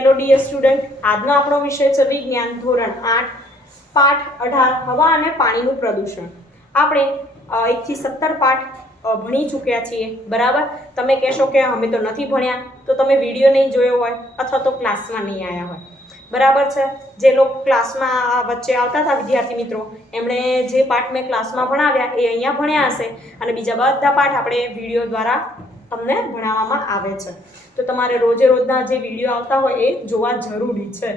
Hello dear student, આજનો આપણો વિષય છે વિજ્ઞાન ધોરણ 8 પાઠ 18 હવા અને પાણીનું પ્રદૂષણ. આપણે 1 થી 17 પાઠ ભણી ચૂક્યા છીએ. બરાબર. તમે કહેશો કે અમે તો નથી ભણ્યા, તો તમે વિડીયો નહીં જોયો હોય અથવા તો ક્લાસમાં નહીં આવ્યા હોય. બરાબર છે. જે લોકો ક્લાસમાં વચ્ચે આવતા હતા વિદ્યાર્થી મિત્રો, એમણે જે પાઠ મેં ક્લાસમાં ભણાવ્યા એ અહીંયા ભણ્યા હશે અને બીજા બધા પાઠ આપણે વિડીયો દ્વારા તમને ભણાવવામાં આવે છે. તો તમારે રોજે રોજના જે વિડીયો આવતા હોય એ જોવા જરૂરી છે.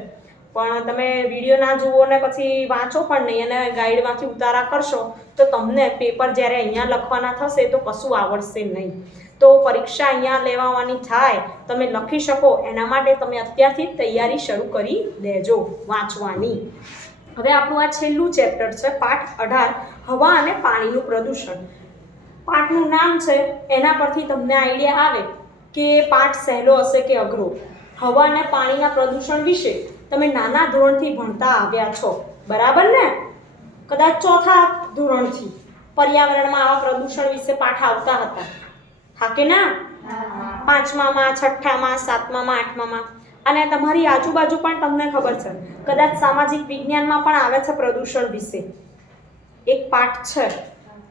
પણ તમે વિડીયો ના જુઓ ને પછી વાંચો પણ નહીં અને ગાઈડમાંથી ઉતારા કરશો તો તમને પેપર જ્યારે અહીંયા લખવાના થશે તો કશું આવડશે નહીં. તો પરીક્ષા અહીંયા લેવાની થાય, તમે લખી શકો એના માટે તમે અત્યારથી તૈયારી શરૂ કરી દેજો વાંચવાની. હવે આપણું આ છેલ્લું ચેપ્ટર છે પાઠ 18 હવા અને પાણીનું પ્રદૂષણ. પાઠનું નામ છે એના પરથી તમને આઈડિયા આવે કે પાઠ સહેલો હશે કે અઘરો. હવા અને પાણીના પ્રદૂષણ વિશે તમે નાના ધોરણથી ભણતા આવ્યા છો, બરાબર ને? કદાચ ચોથા ધોરણથી પર્યાવરણમાં આવા પ્રદૂષણ વિશે પાઠ આવતા હતા, હા કે ના? પાંચમામાં, છઠ્ઠામાં, સાતમામાં, આઠમામાં. અને તમારી આજુબાજુ પણ તમને ખબર છે, કદાચ સામાજિક વિજ્ઞાનમાં પણ આવે છે પ્રદૂષણ વિશે એક પાઠ છે,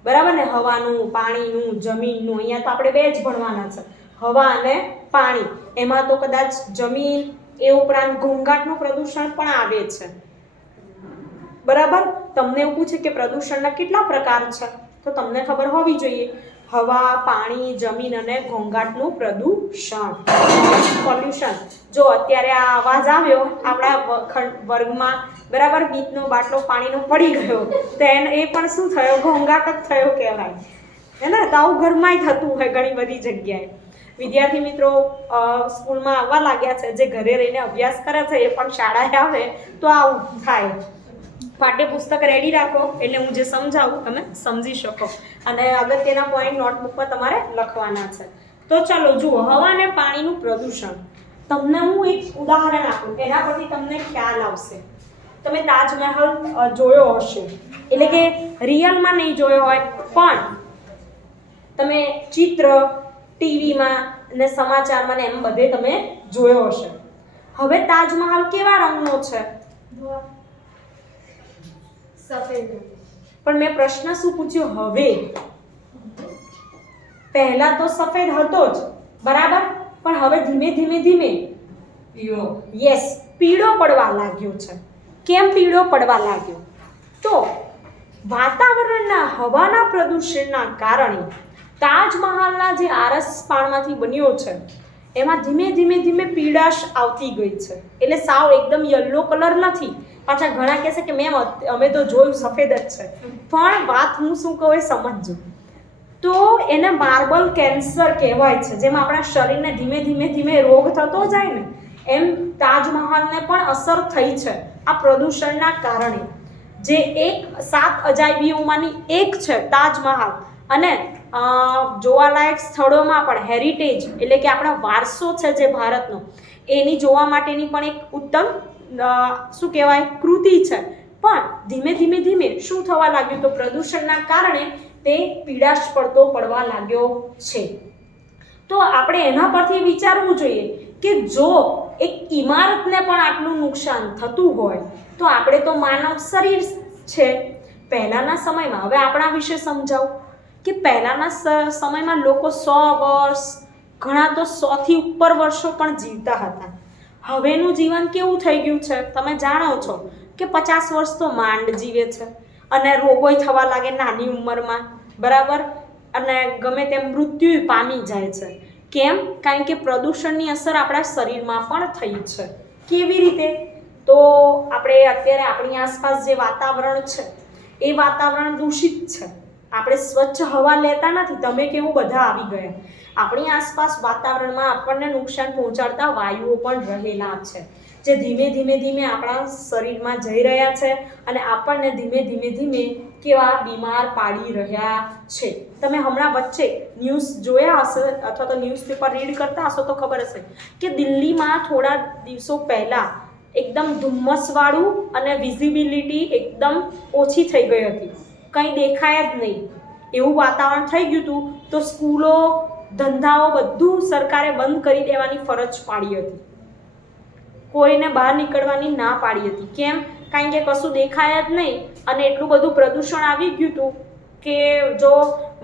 બરાબર ને? હવાનું, પાણીનું, જમીનનું. અહીંયા તો આપણે બે જ ભણવાના છે, હવા અને પાણી. એમાં તો કદાચ જમીન એ ઉપરાંત ઘોંઘાટનું પ્રદૂષણ પણ આવે છે, બરાબર? તમને એવું પૂછે કે પ્રદૂષણના કેટલા પ્રકાર છે, તો તમને ખબર હોવી જોઈએ. હવા, પાણી, જમીન અને ઘોંઘાટનું પ્રદૂષણ, પોલ્યુશન. જો અત્યારે આ અવાજ આવ્યો આપણા વર્ગમાં, બરાબર, બીજનો બાટલો પાણીનો પડી ગયો તો એ પણ શું થયો? ઘોંઘાટ જ થયો કહેવાય, હે ને? તો આવું ઘરમાંય થતું હોય ઘણી બધી જગ્યાએ. વિદ્યાર્થી મિત્રો સ્કૂલમાં આવવા લાગ્યા છે, જે ઘરે રહીને અભ્યાસ કરે છે એ પણ શાળાએ આવે તો આવું થાય. પાઠ્યપુસ્તક રેડી રાખો એટલે હું જે સમજાવું તમે સમજી શકો અને અગત્યના પોઈન્ટ નોટબુક પર તમારે લખવાના છે. તો ચલો જુઓ, હવા અને પાણીનું પ્રદૂષણ. તમને હું એક ઉદાહરણ આપું, એના પરથી તમને ખ્યાલ આવશે. તમે તાજમહેલ જોયો હશે, એટલે કે રિયલમાં નહીં જોયો હોય પણ તમે ચિત્ર, ટીવીમાં ને સમાચારમાં ને એમ બધે તમે જોયો હશે. હવે તાજમહલ કેવા રંગનો છે? સફેદ. પણ મેં પ્રશ્ન શું પૂછ્યો? હવે. પહેલા તો સફેદ હતો જ, બરાબર, પણ હવે ધીમે ધીમે ધીમે પીળો, યસ, પીળો પડવા લાગ્યો છે. કેમ પીળો પડવા લાગ્યો? તો વાતાવરણના હવાના પ્રદૂષણના કારણે તાજમહલના જે આરસપાણમાંથી બન્યો છે એમાં ધીમે ધીમે ધીમે પીળાશ આવતી ગઈ છે. એટલે સાવ એકદમ યલો કલર નથી. પાછા ઘણા કહેશે કે મેમ અમે તો જોયું સફેદ જ છે, પણ વાત હું શું કહું એ સમજજો. તો એને માર્બલ કેન્સર કહેવાય છે. જેમ આપણા શરીરને ધીમે ધીમે ધીમે રોગ થતો જાય ને, એમ તાજમહલને પણ અસર થઈ છે આ પ્રદૂષણના કારણે. જે 7 અજાયબીઓમાંની એક છે તાજમહલ, અને જોવાલાયક સ્થળોમાં પણ હેરિટેજ એટલે કે આપણા વારસો છે જે ભારતનો, એની જોવા માટેની પણ એક ઉત્તમ શું કહેવાય કૃતિ છે. પણ ધીમે ધીમે ધીમે શું થવા લાગ્યું? તો પ્રદૂષણના કારણે તે પીળાશ પડવા લાગ્યો છે. તો આપણે એના પરથી વિચારવું જોઈએ કે જો એક ઇમારતને પણ આટલું નુકસાન થતું હોય તો આપણે તો માનવ શરીર છે. પહેલાંના સમયમાં, હવે આપણા વિશે સમજાવું કે પહેલાંના સમયમાં લોકો 100 વર્ષ, ઘણા તો 100થી ઉપર વર્ષો પણ જીવતા હતા. હવેનું જીવન કેવું થઈ ગયું છે તમે જાણો છો કે 50 વર્ષ તો માંડ જીવે છે અને રોગોય થવા લાગે નાની ઉંમરમાં, બરાબર, અને ગમે તેમ મૃત્યુ પામી જાય છે. કેમ? કારણ કે પ્રદૂષણની અસર આપણા શરીરમાં પણ થઈ છે. કેવી રીતે? તો આપણે અત્યારે આપણી આસપાસ જે વાતાવરણ છે એ વાતાવરણ દૂષિત છે. આપણે સ્વચ્છ હવા લેતા નથી. તમે કેવું બધા આવી ગયા. આપણી આસપાસ વાતાવરણમાં આપણને નુકસાન પહોંચાડતા વાયુઓ પણ રહેલા છે, જે ધીમે ધીમે ધીમે આપણા શરીરમાં જઈ રહ્યા છે અને આપણને ધીમે ધીમે ધીમે કેવા બીમાર પાડી રહ્યા છે. તમે હમણાં વચ્ચે ન્યૂઝ જોયા હશે અથવા તો ન્યૂઝપેપર રીડ કરતા હશો તો ખબર હશે કે દિલ્હીમાં થોડા દિવસો પહેલાં એકદમ ધુમ્મસવાળું અને વિઝિબિલિટી એકદમ ઓછી થઈ ગઈ હતી, કંઈ દેખાય જ નહીં એવું વાતાવરણ થઈ ગયું હતું. તો સ્કૂલો, ધંધાઓ બધું સરકારે બંધ કરી દેવાની ફરજ પાડી હતી. કોઈને બહાર નીકળવાની ના પાડી હતી. કેમ? કારણ કે કશું દેખાય જ નહીં અને એટલું બધું પ્રદૂષણ આવી ગયું હતું કે જો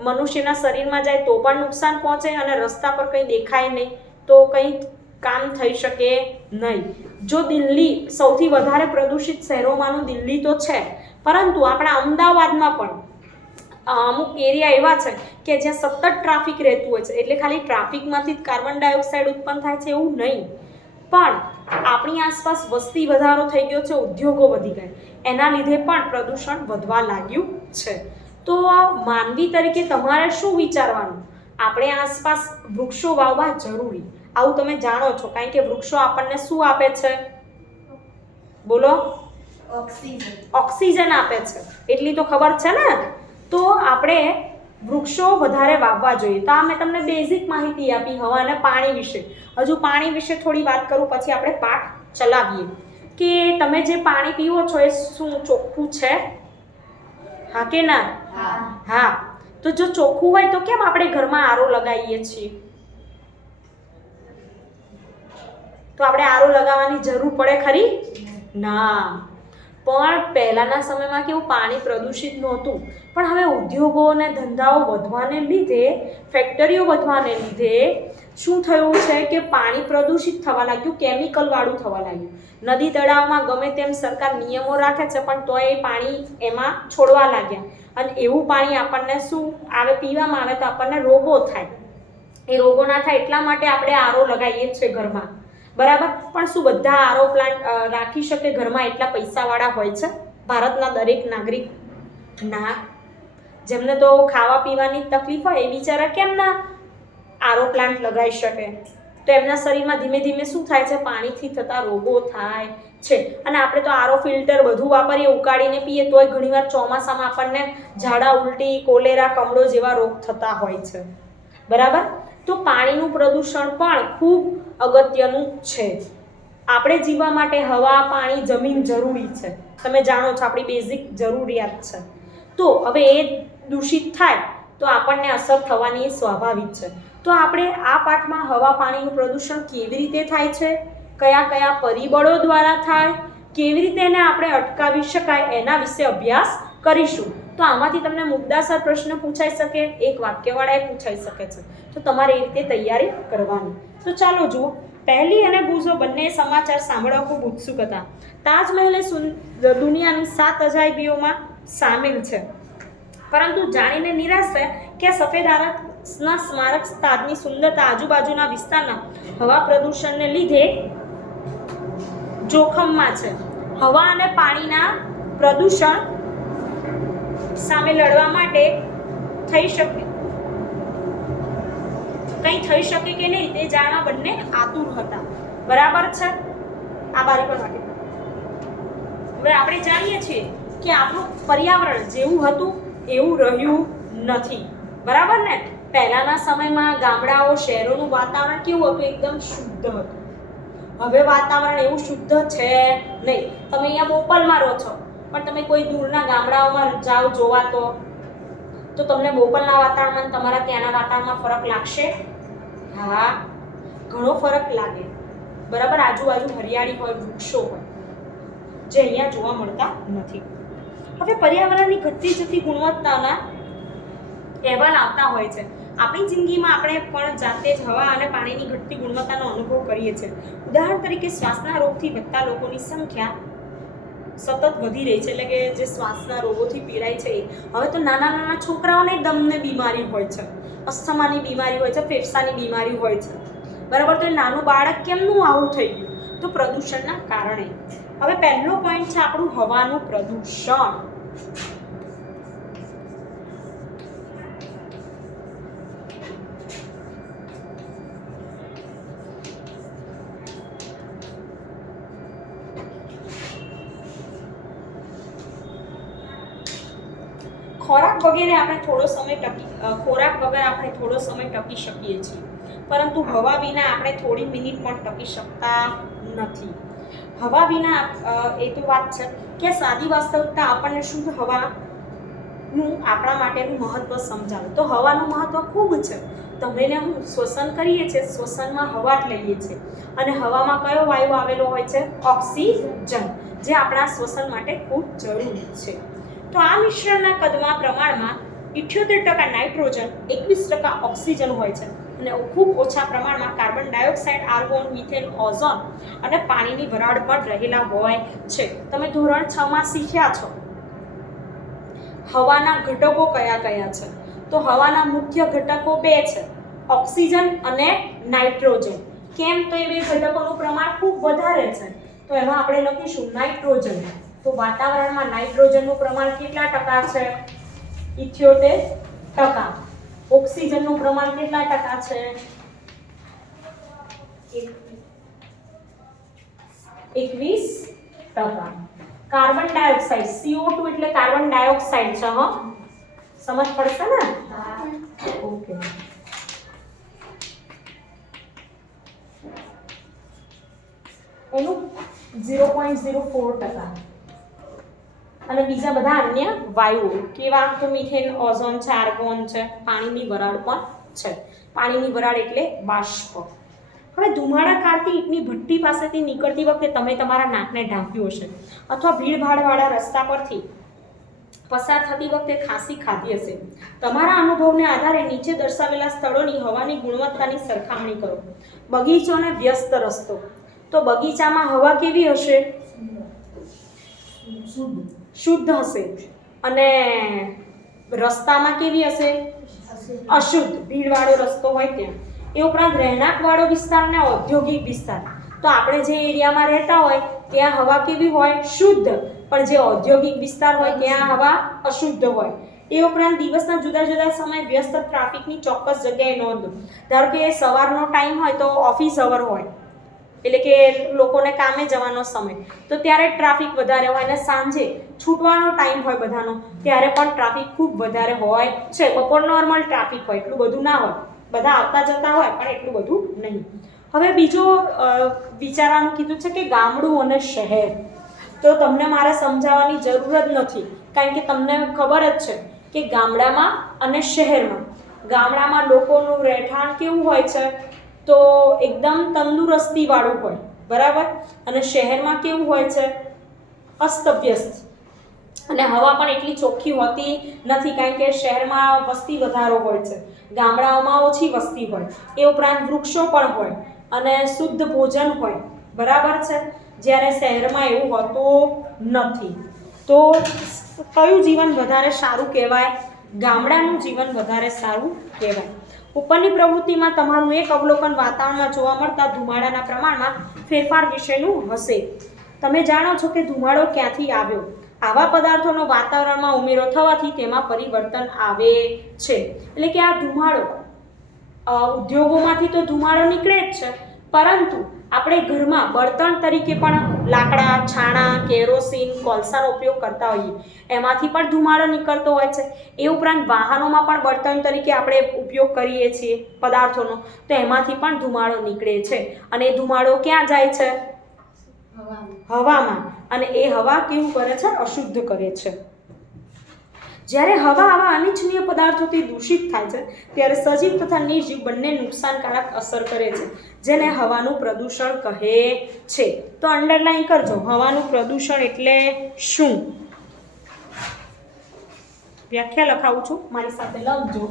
મનુષ્યના શરીરમાં જાય તો પણ નુકસાન પહોંચે અને રસ્તા પર કંઈ દેખાય નહીં તો કંઈ કામ થઈ શકે નહીં. જો દિલ્હી સૌથી વધારે પ્રદૂષિત શહેરોમાંનું દિલ્હી તો છે, પરંતુ આપણા અમદાવાદમાં પણ અમુક એરિયા એવા છે કે જ્યાં સતત ટ્રાફિક રહેતું હોય છે. એટલે ખાલી ટ્રાફિકમાંથી જ કાર્બન ડાયોક્સાઇડ ઉત્પન્ન થાય છે એવું નહીં, પણ આપણી આસપાસ વસ્તી વધારો થઈ ગયો છે, ઉદ્યોગો વધી ગયા, એના લીધે પણ પ્રદૂષણ વધવા લાગ્યું છે. તો માનવી તરીકે તમારે શું વિચારવાનું? આપણે આસપાસ વૃક્ષો વાવવા જરૂરી, આવું તમે જાણો છો, કારણ કે વૃક્ષો આપણને શું આપે છે? બોલો. ઓક્સિજન આપે છે, એટલી તો ખબર છે ને. તો આપણે વૃક્ષો વધારે વાવવા જોઈએ. તો આ મેં તમને બેઝિક માહિતી આપી હવા અને પાણી વિશે. હજુ પાણી વિશે થોડી વાત કરું, પછી આપણે પાઠ ચલાવીએ. કે તમે જે પાણી પીવો છો એ શું ચોખ્ખું છે? હા કે ના? હા. તો જો ચોખ્ખું હોય તો કેમ આપણે ઘરમાં આરો લગાવીએ છીએ? તો આપણે આરો લગાવવાની જરૂર પડે ખરી? ના. પણ પહેલાના સમયમાં કેવું પાણી પ્રદૂષિત નહોતું, પણ હવે ઉદ્યોગો અને ધંધાઓ વધવાને લીધે, ફેક્ટરીઓ વધવાને લીધે શું થયું છે કે પાણી પ્રદૂષિત થવા લાગ્યું, કેમિકલ વાળું થવા લાગ્યું. નદી તળાવમાં ગમે તેમ સરકાર નિયમો રાખે છે, પણ તોય એ પાણી એમાં છોડવા લાગ્યા અને એવું પાણી આપણને શું આવે? પીવામાં આવે તો આપણને રોગો થાય. એ રોગો ના થાય એટલા માટે આપણે આરો લગાવીએ છીએ ઘરમાં, બરાબર. પણ શું બધા આરો પ્લાન્ટ રાખી શકે ઘરમાં? એટલા પૈસાવાળા હોય છે ભારતના દરેક નાગરિક? ના. જેમને તો ખાવા પીવાની તકલીફ હોય એ બિચારા કેમ ના આરો પ્લાન્ટ લગાવી શકે? તો એમના શરીરમાં ધીમે ધીમે શું થાય છે? પાણીથી થતા રોગો થાય છે. અને આપણે તો આરો ફિલ્ટર બધું વાપરીએ, ઉકાળીને પીએ, તોય ઘણીવાર ચોમાસામાં આપણને ઝાડા ઉલટી, કોલેરા, કમળો જેવા રોગ થતા હોય છે, બરાબર. તો પાણીનું પ્રદૂષણ પણ ખૂબ અગત્યનું છે. આપણે જીવવા માટે હવા, પાણી, જમીન જરૂરી છે. તમે જાણો છો આપણી બેઝિક જરૂરિયાત છે. તો હવે એ દૂષિત થાય તો આપણને અસર થવાની સ્વાભાવિક છે. તો આપણે આ પાઠમાં હવા, પાણીનું પ્રદૂષણ કેવી રીતે થાય છે, કયા કયા પરિબળો દ્વારા થાય, કેવી રીતે એને આપણે અટકાવી શકાય, એના વિશે અભ્યાસ કરીશું. તો આમાંથી તમને મુદ્દાસર પ્રશ્ન પૂછાઈ શકે, એક વાક્યવાળાએ પૂછાઈ શકે છે. તો તમારે એ રીતે તૈયારી કરવાની. તો ચાલો જુઓ. પહેલી અને બુઝો બંને સમાચાર સાંભળવા ખૂબ ઉત્સુક હતા. તાજમહેલ દુનિયાની 7 અજાયબીઓમાં સામેલ છે, પરંતુ જાણીને નિરાશ છે કે સફેદ આરસના સ્મારક તાજની સુંદરતા આજુબાજુના વિસ્તારના હવા પ્રદૂષણને લીધે જોખમમાં છે. હવા અને પાણીના પ્રદૂષણ સામે લડવા માટે કંઈ થઈ શકે કે નહીં તે જાણવા બંને આતુર હતા, બરાબર છે. આ બારી પર માટે હવે આપણે જાણીએ છીએ કે આપણું પર્યાવરણ જેવું હતું એવું રહ્યું નથી, બરાબર ને. પહેલાના સમયમાં ગામડાઓ, શહેરોનું વાતાવરણ કેવું હતું? એકદમ શુદ્ધ હતું. હવે વાતાવરણ એવું શુદ્ધ છે નહીં. તમે અહીંયા બોપલમાં રહો છો, પણ તમે કોઈ દૂરના ગામડાઓમાં જાઓ જોવા તો તમને બોપલના વાતાવરણમાં તમારા ત્યાંના વાતાવરણમાં ફરક લાગશે? હા, ઘણો ફરક લાગે, બરાબર. આજુબાજુ હરિયાળી હોય, વૃક્ષો હોય, જે અહીંયા જોવા મળતા નથી. હવે પર્યાવરણની ઘટતી જતી ગુણવત્તાના અહેવાલ આવતા હોય છે. આપણી જિંદગીમાં આપણે પણ જાતે જ હવા અને પાણીની ઘટતી ગુણવત્તાનો અનુભવ કરીએ છીએ. ઉદાહરણ તરીકે શ્વાસના રોગથી વધતા લોકોની સંખ્યા સતત વધી રહી છે, એટલે કે જે શ્વાસના રોગોથી પીડાય છે. હવે તો નાના નાના છોકરાઓને દમની બીમારી હોય છે, અસ્થમાની બીમારી હોય છે, ફેફસાની બીમારી હોય છે, બરાબર. તો એ નાનું બાળક કેમનું આવું થઈ ગયું? તો પ્રદૂષણના કારણે. હવે પહેલો પોઈન્ટ છે આપણું હવાનું પ્રદૂષણ. ખોરાક વગર આપણે થોડો સમય ટકી શકીએ છીએ, પરંતુ હવા વિના આપણે થોડી મિનિટ પણ ટકી શકતા નથી. હવા વિના એ તો વાત છે કે સાદી વાસ્તવિકતા આપણને શુદ્ધ હવાનું આપણા માટેનું મહત્વ સમજાવે. તો હવાનું મહત્વ ખૂબ છે. તમે ને હું શ્વસન કરીએ છીએ, શ્વસનમાં હવા જ લઈએ છીએ અને હવામાં કયો વાયુ આવેલો હોય છે? ઓક્સિજન, જે આપણા શ્વસન માટે ખૂબ જરૂરી છે. તો આ મિશ્રણના કદમાં પ્રમાણમાં 78% નાઇટ્રોજન, 21% ઓક્સિજન હોય છે અને ખૂબ ઓછા પ્રમાણમાં carbon dioxide, argon, methane, ozone અને પાણીની વરાળ પણ રહેલા હોય છે. તમે ધોરણ 6 માં શીખ્યા છો હવાના ઘટકો કયા કયા છે. તો હવાના મુખ્ય ઘટકો બે છે, ઓક્સિજન અને નાઇટ્રોજન. કેમ? તો એ બે ઘટકોનું પ્રમાણ ખૂબ વધારે છે, તો એમાં આપણે લખીશું નાઇટ્રોજન. તો વાતાવરણમાં નાઇટ્રોજનનું પ્રમાણ કેટલા ટકા છે? 78%. ઓક્સિજનનું પ્રમાણ કેટલા ટકા છે? 21%. કાર્બન ડાયોક્સાઇડ CO2 એટલે કાર્બન ડાયોક્સાઇડ છે. હા, સમજ પડશે ને? ઓકે. એનું 0.04%. અને બીજા બધા અન્ય વાયુઓ કેવા? તો મિથેન, ઓઝોન છે, આર્ગોન છે, પાણીની વરાળ પણ છે. પાણીની વરાળ એટલે બાષ્પ. હવે ધુમાડા કાઢતી ઈંટની ભઠ્ઠી પાસેથી નીકળતી વખતે તમે તમારા નાકને ઢાંક્યું હશે અથવા ભીડભાડવાળા રસ્તા પરથી પસાર થતી વખતે ખાંસી ખાધી હશે. તમારા અનુભવને આધારે નીચે દર્શાવેલા સ્થળોની હવાની ગુણવત્તાની સરખામણી કરો. બગીચો અને વ્યસ્ત રસ્તો. તો બગીચામાં હવા કેવી હશે? શુદ્ધ હશે. અને રસ્તામાં કેવી હશે? અશુદ્ધ, ભીડવાળો રસ્તો હોય ત્યાં. એ ઉપરાંત રહેણાંકવાળો વિસ્તાર અને ઔદ્યોગિક વિસ્તાર. તો આપણે જે એરિયામાં રહેતા હોય ત્યાં હવા કેવી હોય? શુદ્ધ. પણ જે ઔદ્યોગિક વિસ્તાર હોય ત્યાં હવા અશુદ્ધ હોય. એ ઉપરાંત દિવસના જુદા જુદા સમયે વ્યસ્ત ટ્રાફિકની ચોક્કસ જગ્યાએ નોંધ લો. ધારો કે સવારનો ટાઈમ હોય તો ઓફિસ અવર હોય, એટલે કે લોકોને કામે જવાનો સમય, તો ત્યારે ટ્રાફિક વધારે હોય. અને સાંજે છૂટવાનો ટાઈમ હોય બધાનો, ત્યારે પણ ટ્રાફિક ખૂબ વધારે હોય છે. બપોર નોર્મલ ટ્રાફિક હોય, એટલું બધું ના હોય, બધા આવતા જતા હોય પણ એટલું બધું નહીં. હવે બીજો વિચારવાનું કીધું છે કે ગામડું અને શહેર. તો તમને મારે સમજાવવાની જરૂર જ નથી, કારણ કે તમને ખબર જ છે કે ગામડામાં અને શહેરમાં, ગામડામાં લોકોનું રહેઠાણ કેવું હોય છે? તો એકદમ તંદુરસ્તીવાળું હોય, બરાબર. અને શહેરમાં કેવું હોય છે? અસ્તવ્યસ્ત. અને હવા પણ એટલી ચોખ્ખી હોતી નથી, કારણ કે શહેરમાં વસ્તી વધારો હોય છે, ગામડાઓમાં ઓછી વસ્તી હોય. એ ઉપરાંત વૃક્ષો પણ હોય અને શુદ્ધ ભોજન હોય, બરાબર છે. જ્યારે શહેરમાં એવું હોતું નથી. તો કયું જીવન વધારે સારું કહેવાય? ગામડાનું જીવન વધારે સારું કહેવાય. ઉપરની પ્રવૃત્તિમાં તમારું એક અવલોકન વાતાવરણમાં જોવા મળતા ધુમાડાના પ્રમાણમાં ફેરફાર વિશેનું હશે. તમે જાણો છો કે ધુમાડો ક્યાંથી આવ્યો? આવા પદાર્થોનો વાતાવરણમાં ઉમેરો થવાથી તેમાં પરિવર્તન આવે છે. એટલે કે આ ધુમાડો ઉદ્યોગોમાંથી તો ધુમાડો નીકળે જ છે, પરંતુ આપણે ઘરમાં બળતણ તરીકે પણ લાકડા, છાણા, કેરોસીન, કોલસાનો ઉપયોગ કરતા હોઈએ, એમાંથી પણ ધુમાડો નીકળતો હોય છે. એ ઉપરાંત વાહનોમાં પણ બળતણ તરીકે આપણે ઉપયોગ કરીએ છીએ પદાર્થોનો, તો એમાંથી પણ ધુમાડો નીકળે છે. અને એ ધુમાડો ક્યાં જાય છે? હવામાં. અને એ હવા કેવું કરે છે? અશુદ્ધ કરે છે. જ્યારે હવા આવા અનિચ્છનીય પદાર્થોથી દૂષિત થાય છે ત્યારે સજીવ તથા નિર્જીવ બંને નુકસાનકારક અસર કરે છે, જેને હવાનું પ્રદૂષણ કહે છે. તો અંડરલાઈન કરજો, હવાનું પ્રદૂષણ એટલે શું? વ્યાખ્યા લખાવું છું, મારી સાથે લખજો.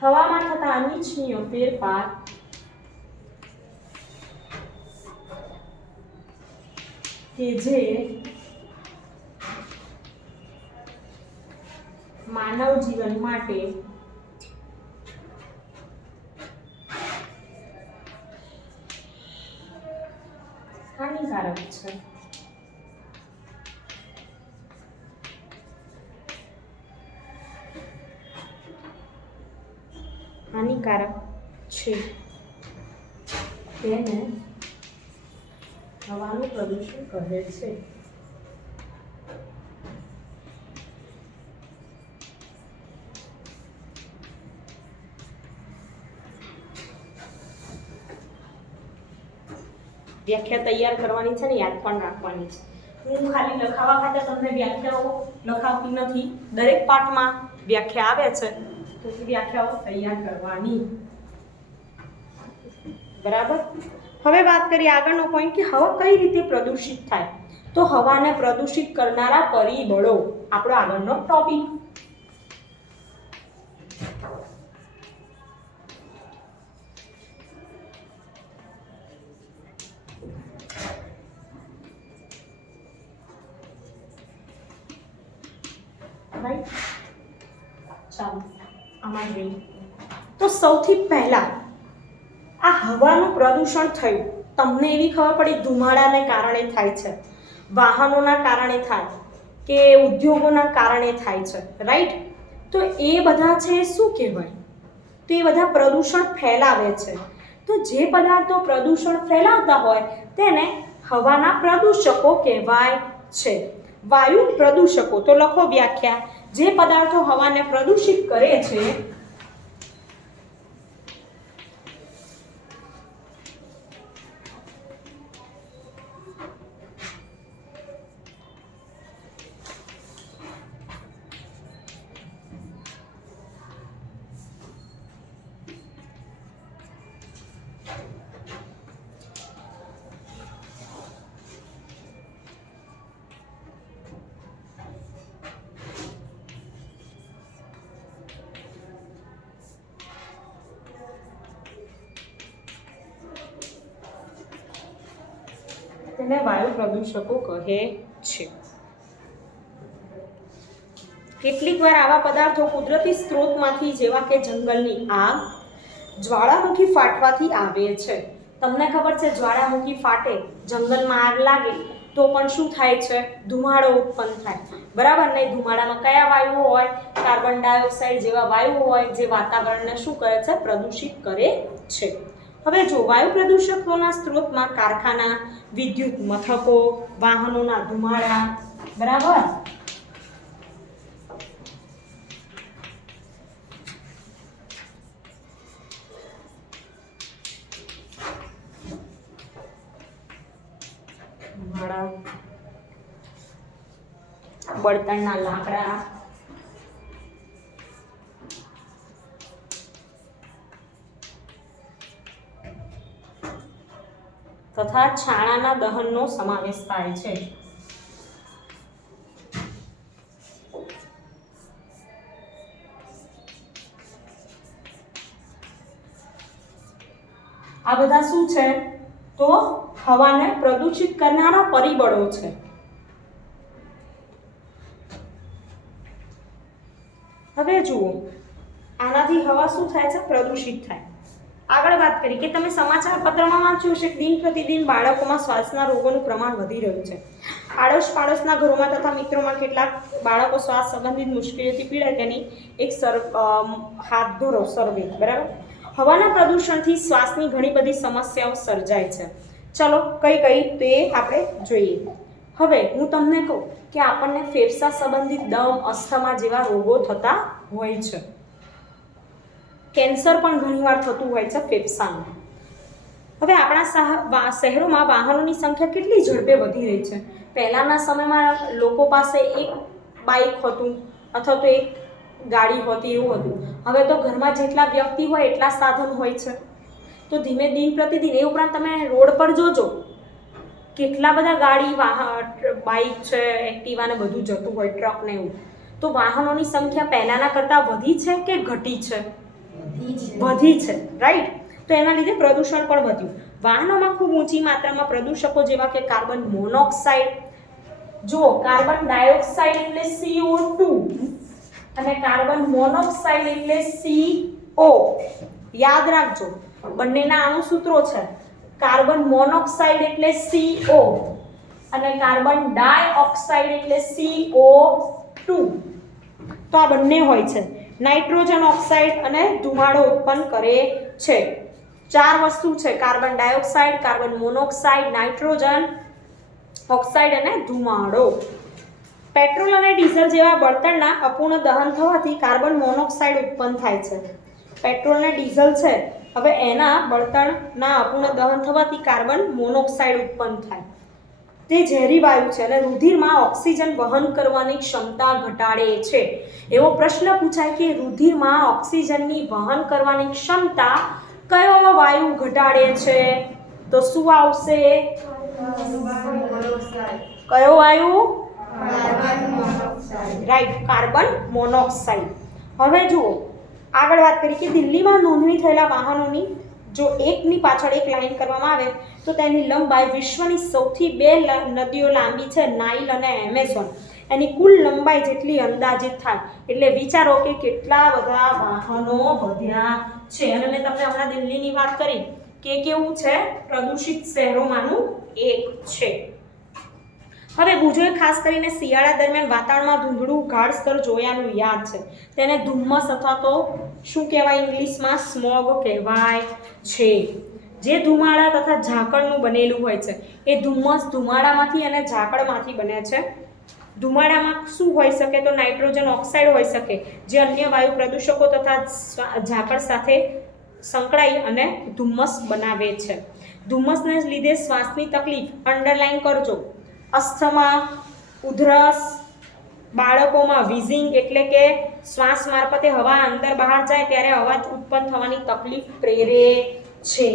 હવામાં થતા અનિચ્છનીય ફેરફાર કે જે માનવ જીવન માટે હાનિકારક છે. હાનિકારક છે તેને હવાનું પ્રદૂષણ કહે છે. વ્યાખ્યા તૈયાર કરવાની છે ને યાદ પણ રાખવાની છે. હું ખાલી લખાવા ખાતે તમને વ્યાખ્યાઓ લખાવતી નથી, દરેક પાઠમાં વ્યાખ્યા આવે છે તો એ વ્યાખ્યાઓ તૈયાર કરવાની. બરાબર. હવે વાત કરીએ આગળનો પોઈન્ટ કે હવા કઈ રીતે પ્રદૂષિત થાય. તો હવાને પ્રદૂષિત કરનારા પરિબળો આપણો આગળનો ટોપિક. રાઈટ, ચાલો આમાં જોઈએ. તો સૌથી પહેલા આ હવાનું પ્રદૂષણ થયું, તમને એવી ખબર પડી ધુમાડાને કારણે થાય છે, વાહનોના કારણે થાય કે ઉદ્યોગોના કારણે થાય છે, રાઈટ. તો એ બધા છે શું કહેવાય? તો એ બધા પ્રદૂષણ ફેલાવે છે. તો જે પદાર્થો પ્રદૂષણ ફેલાવતા હોય તેને હવાના પ્રદૂષકો કહેવાય છે. વાયુ પ્રદૂષકો, તો લખો વ્યાખ્યા. જે પદાર્થો હવાને પ્રદૂષિત કરે છે તેને વાયુ પ્રદૂષકો કહે છે. કેટલીક વાર આવા પદાર્થો કુદરતી સ્ત્રોતમાંથી જેવા કે જંગલની આગ, જ્વાળામુખી ફાટવાથી આવે છે. તમને ખબર છે જ્વાળામુખી ફાટે, જંગલમાં આગ લાગે તો પણ શું થાય છે? ધુમાડો ઉત્પન્ન થાય. બરાબર ને? ધુમાડામાં કયા વાયુઓ હોય? કાર્બન ડાયોક્સાઇડ જેવા વાયુઓ હોય જે વાતાવરણને શું કરે છે? પ્રદૂષિત કરે છે. હવે જો વાયુ પ્રદૂષકોના સ્ત્રોતમાં કારખાના, વિદ્યુત મથકો, વાહનોના ધુમાડા, બરાબર. ધુમાડા, બળતણના લાકડા, તથા છાણાના દહનનો સમાવેશ થાય છે. આ બધા શું છે? તો હવાને પ્રદૂષિત કરનારા પરિબળો છે. હવે જુઓ, આનાથી હવા શું થાય છે? પ્રદૂષિત થાય. આગળ વાત કરી કે તમે સમાચાર પત્રમાં વાંચ્યું હશે કે દિન પ્રતિદિન બાળકોમાં શ્વાસના રોગોનું પ્રમાણ વધી રહ્યું છે. આડોશ પાડોશના ઘરોમાં તથા મિત્રોમાં કેટલાક બાળકો શ્વાસ સંબંધિત મુશ્કેલીઓથી પીડાય તેની એક હાથ ધરો સર્વે. બરાબર. હવાના પ્રદૂષણથી શ્વાસની ઘણી બધી સમસ્યાઓ સર્જાય છે. ચલો કઈ કઈ તે આપણે જોઈએ. હવે હું તમને કહું કે આપણને ફેફસા સંબંધિત દમ, અસ્થમા જેવા રોગો થતા હોય છે. કેન્સર પણ ઘણીવાર થતું હોય છે ફેફસાનું. હવે આપણા શહેરોમાં વાહનોની સંખ્યા કેટલી ઝડપે વધી રહી છે. પહેલાંના સમયમાં લોકો પાસે એક બાઇક હતું અથવા તો એક ગાડી હોતી, એવું હતું. હવે તો ઘરમાં જેટલા વ્યક્તિ હોય એટલા સાધન હોય છે. તો દિન પ્રતિદિન એ ઉપરાંત તમે રોડ પર જોજો કેટલા બધા ગાડી, બાઇક છે, એક્ટિવા ને બધું જતું હોય, ટ્રક ને એવું. તો વાહનોની સંખ્યા પહેલાંના કરતાં વધી છે કે ઘટી છે? વધી છે, રાઈટ. તો એના લીધે પ્રદૂષણ પણ વધ્યું. વાહનોમાં ખૂબ ઊંચી માત્રામાં પ્રદૂષકો જેવા કે કાર્બન મોનોક્સાઇડ, જો કાર્બન ડાયોક્સાઇડ એટલે CO2 અને કાર્બન મોનોક્સાઇડ એટલે CO. યાદ રાખજો, બંનેના અણુસૂત્રો છે. કાર્બન મોનોક્સાઇડ એટલે CO અને કાર્બન ડાયોક્સાઇડ એટલે CO2. તો આ બંને હોય છે. નાઇટ્રોજન ઓક્સાઇડ અને ધુમાડો ઉત્પન્ન કરે છે. 4 વસ્તુ છે: carbon dioxide, carbon monoxide, nitrogen oxide અને ધુમાડો. પેટ્રોલ અને ડીઝલ જેવા બળતણના અપૂર્ણ દહન થવાથી કાર્બન મોનોક્સાઇડ ઉત્પન્ન થાય છે. પેટ્રોલ અને ડીઝલ છે હવે એના બળતણના અપૂર્ણ દહન થવાથી કાર્બન મોનોક્સાઇડ ઉત્પન્ન થાય. તે ઝેરી વાયુ છે અને રુધિરમાં ઓક્સિજન વહન કરવાની ક્ષમતા ઘટાડે છે. એવો પ્રશ્ન પૂછાય કે રુધિરમાં ઓક્સિજનની વહન કરવાની ક્ષમતા કયો વાયુ ઘટાડે છે? તો શું આવશે? કયો વાયુ? Right, carbon monoxide. હવે જુઓ, આગળ વાત કરી કે દિલ્હીમાં નોંધણી થયેલા વાહનોની જો એકની પાછળ એક લાઈન કરવામાં આવે તો તેની લંબાઈ વિશ્વની સૌથી 2 નદીઓ લાંબી છે, નાઇલ અને એમેઝોન. એની કુલ લંબાઈ જેટલી અંદાજિત થાય. એટલે વિચારો કે કેટલા બધા વાહનો વધ્યા છે. અને મેં તમને હમણાં દિલ્હીની વાત કરી કે કેવું છે, પ્રદૂષિત શહેરોમાંનું એક છે. હવે ગુજોએ ખાસ કરીને શિયાળા દરમિયાન વાતાવરણમાં ધૂંધળું ગાઢ સ્તર જોયાનું યાદ છે. તેને ધુમ્મસ અથવા તો શું કહેવાય ઇંગ્લિશમાં? સ્મોગ કહેવાય છે. જે ધુમાડા તથા ઝાકળનું બનેલું હોય છે. એ ધુમ્મસ ધુમાડામાંથી અને ઝાકળમાંથી બને છે. ધુમાડામાં શું હોઈ શકે? તો નાઇટ્રોજન ઓક્સાઇડ હોઈ શકે, જે અન્ય વાયુ પ્રદૂષકો તથા ઝાકળ સાથે સંકળાઈ અને ધુમ્મસ બનાવે છે. ધુમ્મસને લીધે શ્વાસની તકલીફ, અંડરલાઈન કરજો, અસ્થમા, ઉધરસ, બાળકોમાં વિઝિંગ એટલે કે શ્વાસ મારફતે હવા અંદર બહાર જાય ત્યારે અવાજ ઉત્પન્ન થવાની તકલીફ પ્રેરે છે.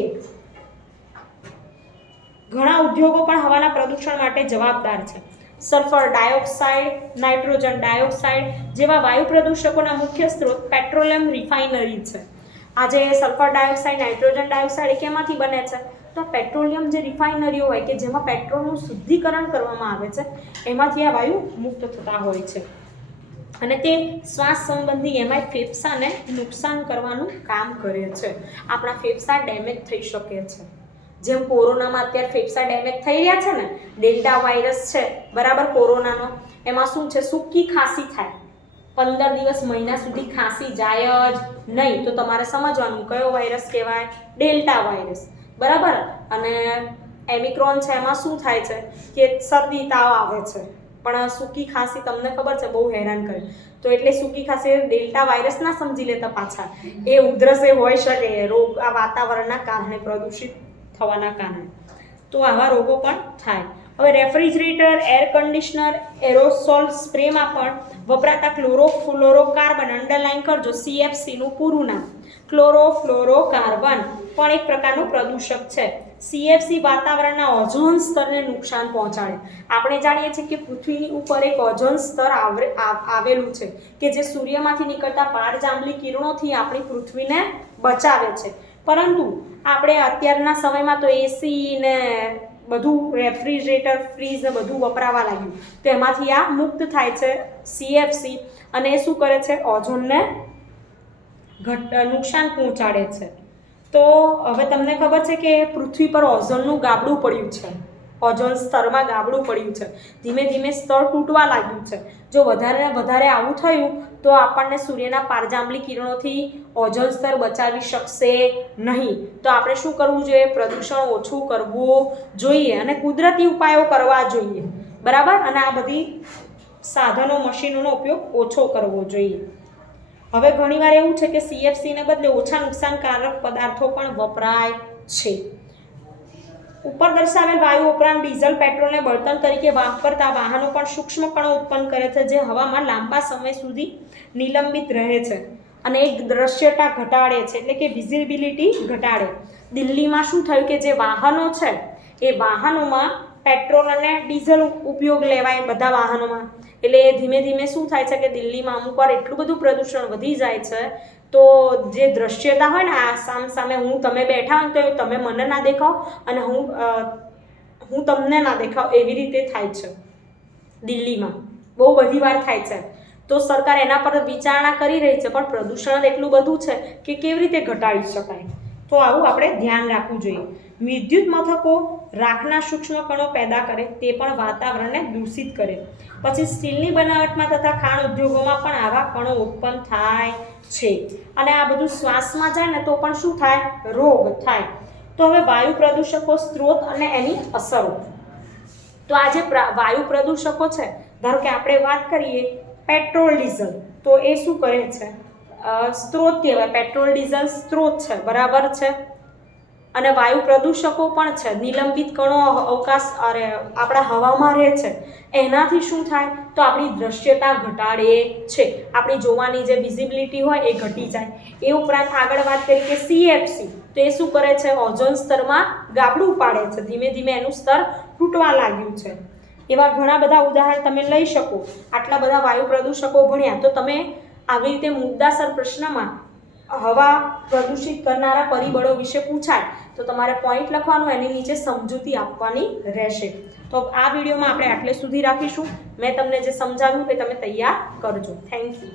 ઘણા ઉદ્યોગો પણ હવાના પ્રદૂષણ માટે જવાબદાર છે. સલ્ફર ડાયોક્સાઇડ, નાઇટ્રોજન ડાયોક્સાઇડ જેવા વાયુ પ્રદૂષકોના મુખ્ય સ્ત્રોત પેટ્રોલિયમ રિફાઇનરી છે. આજે સલ્ફર ડાયોક્સાઇડ, નાઇટ્રોજન ડાયોક્સાઇડ કેમાંથી બને છે? તો પેટ્રોલિયમ જે રિફાઇનરીઓ હોય કે જેમાં પેટ્રોલનું શુદ્ધિકરણ કરવામાં આવે છે એમાંથી આ વાયુ મુક્ત થતા હોય છે. અને તે શ્વાસ સંબંધી એમાંય ફેફસાને નુકસાન કરવાનું કામ કરે છે. આપણા ફેફસા ડેમેજ થઈ શકે છે. જેમ કોરોનામાં અત્યારે ફેફસા ડેમેજ થઈ રહ્યા છે ને, ડેલ્ટા વાયરસ છે બરાબર કોરોનાનો, એમાં શું છે? સૂકી ખાંસી થાય. 15 દિવસ મહિના સુધી ખાંસી જાય જ નહીં. તો તમારે સમજવાનું કયો વાયરસ કહેવાય? ડેલ્ટા વાયરસ બરાબર. અને એમિક્રોન છે એમાં શું થાય છે કે શરદી તાવ આવે છે, પણ સૂકી ખાંસી તમને ખબર છે બહુ હેરાન કરે. તો એટલે સૂકી ખાંસી ડેલ્ટા વાયરસ ના સમજી લેતા પાછા, એ ઉધરસે હોઈ શકે રોગ આ વાતાવરણના કારણે, પ્રદૂષિત થવાના કારણે. તો આવા રોગો પણ થાય. હવે રેફ્રિજરેટર, એર કન્ડિશનર, એરોસોલ સ્પ્રેમાં પણ વપરાતા ક્લોરોફ્લોરોકાર્બન, અંડરલાઈન કરજો, CFC નું પૂરું નામ. ક્લોરોફ્લોરોકાર્બન પણ એક પ્રકારનું પ્રદૂષક છે. CFC વાતાવરણના ઓઝોન સ્તરને નુકસાન પહોંચાડે. આપણે જાણીએ છીએ કે પૃથ્વીની ઉપર એક ઓઝોન સ્તર આવેલું છે કે જે સૂર્યમાંથી નીકળતા પારજાંબલી કિરણોથી આપણી પૃથ્વીને બચાવે છે. પરંતુ આપણે અત્યારના સમયમાં તો એસી ને બધું, રેફ્રિજરેટર, ફ્રીજ ને બધું વપરાવા લાગ્યું, તો એમાંથી આ મુક્ત થાય છે CFC, અને એ શું કરે છે? ઓઝોનને નુકસાન પહોંચાડે છે. તો હવે તમને ખબર છે કે પૃથ્વી પર ઓઝોનનું ગાબડું પડ્યું છે, ઓઝોન સ્તરમાં ગાબડું પડ્યું છે, ધીમે ધીમે સ્તર તૂટવા લાગ્યું છે. જો વધારે ને વધારે આવું થયું તો આપણને સૂર્યના પારજાંબલી કિરણોથી ઓઝોન સ્તર બચાવી શકશે નહીં. તો આપણે શું કરવું જોઈએ? પ્રદૂષણ ઓછું કરવું જોઈએ અને કુદરતી ઉપાયો કરવા જોઈએ બરાબર. અને આ બધી સાધનો, મશીનોનો ઉપયોગ ઓછો કરવો જોઈએ. હવે ઘણીવાર એવું છે કે CFC ને બદલે ઓછા નુકસાનકારક પદાર્થો પણ વપરાય છે. ઉપર દર્શાવેલ વાયુ ઉપરાંત ડીઝલ, પેટ્રોલને બળતણ તરીકે વાપરતા વાહનો પણ સૂક્ષ્મ કણો ઉત્પન્ન કરે છે, જે હવામાં લાંબા સમય સુધી નિલંબિત રહે છે અને એક દ્રશ્યતા ઘટાડે છે, એટલે કે વિઝિબિલિટી ઘટાડે. દિલ્હીમાં શું થયું કે જે વાહનો છે એ વાહનોમાં પેટ્રોલ અને ડીઝલ ઉપયોગ લેવાય બધા વાહનોમાં, એટલે ધીમે ધીમે શું થાય છે કે દિલ્હીમાં અમુક વાર એટલું બધું પ્રદૂષણ વધી જાય છે તો જે દ્રશ્યતા હોય ને, આ સામે હું તમે બેઠા હોય તો તમે મને ના દેખાવ અને હું તમને ના દેખાવ, એવી રીતે થાય છે દિલ્હીમાં, બહુ બધી વાર થાય છે. તો સરકાર એના પર વિચારણા કરી રહી છે, પણ પ્રદૂષણ એટલું બધું છે કે કેવી રીતે ઘટાડી શકાય. તો આવું આપણે ધ્યાન રાખવું જોઈએ. વિદ્યુત મથકો રાખના સૂક્ષ્મ કણો પેદા કરે, તે પણ વાતાવરણને દૂષિત કરે. પછી સ્ટીલની બનાવટમાં તથા ખાણ ઉદ્યોગોમાં પણ આવા કણો ઉત્પન્ન થાય છે અને આ બધું શ્વાસમાં જાય ને તો પણ શું થાય? રોગ થાય. તો હવે વાયુ પ્રદૂષકો, સ્ત્રોત અને એની અસરો. તો આ જે વાયુ પ્રદૂષકો છે, ધારો કે આપણે વાત કરીએ પેટ્રોલ, ડીઝલ, તો એ શું કરે છે? સ્ત્રોત કહેવાય, પેટ્રોલ ડીઝલ સ્ત્રોત છે, બરાબર છે. અને વાયુ પ્રદૂષકો પણ છે. નિલંબિત કણો અવકાશ આપણા હવામાં રહે છે, એનાથી શું થાય તો આપણી દ્રશ્યતા ઘટાડે છે, આપણી જોવાની જે વિઝિબિલિટી હોય એ ઘટી જાય. એ ઉપરાંત આગળ વાત કરીએ કે CFC, તો એ શું કરે છે, ઓઝોન સ્તરમાં ગાબડું પાડે છે, ધીમે ધીમે એનું સ્તર તૂટવા લાગ્યું છે. એવા ઘણા બધા ઉદાહરણ તમે લઈ શકો. આટલા બધા વાયુ પ્રદૂષકો ભણ્યા તો તમે આવી રીતે મુદ્દાસર પ્રશ્નમાં હવા પ્રદૂષિત કરનારા પરિબળો વિશે પૂછાય તો તમારે પોઈન્ટ લખવાનું, એની નીચે સમજૂતી આપવાની રહેશે. તો આ વિડીયોમાં આપણે આટલે સુધી રાખીશું. મેં તમને જે સમજાવ્યું એ તમે તૈયાર કરજો. Thank you.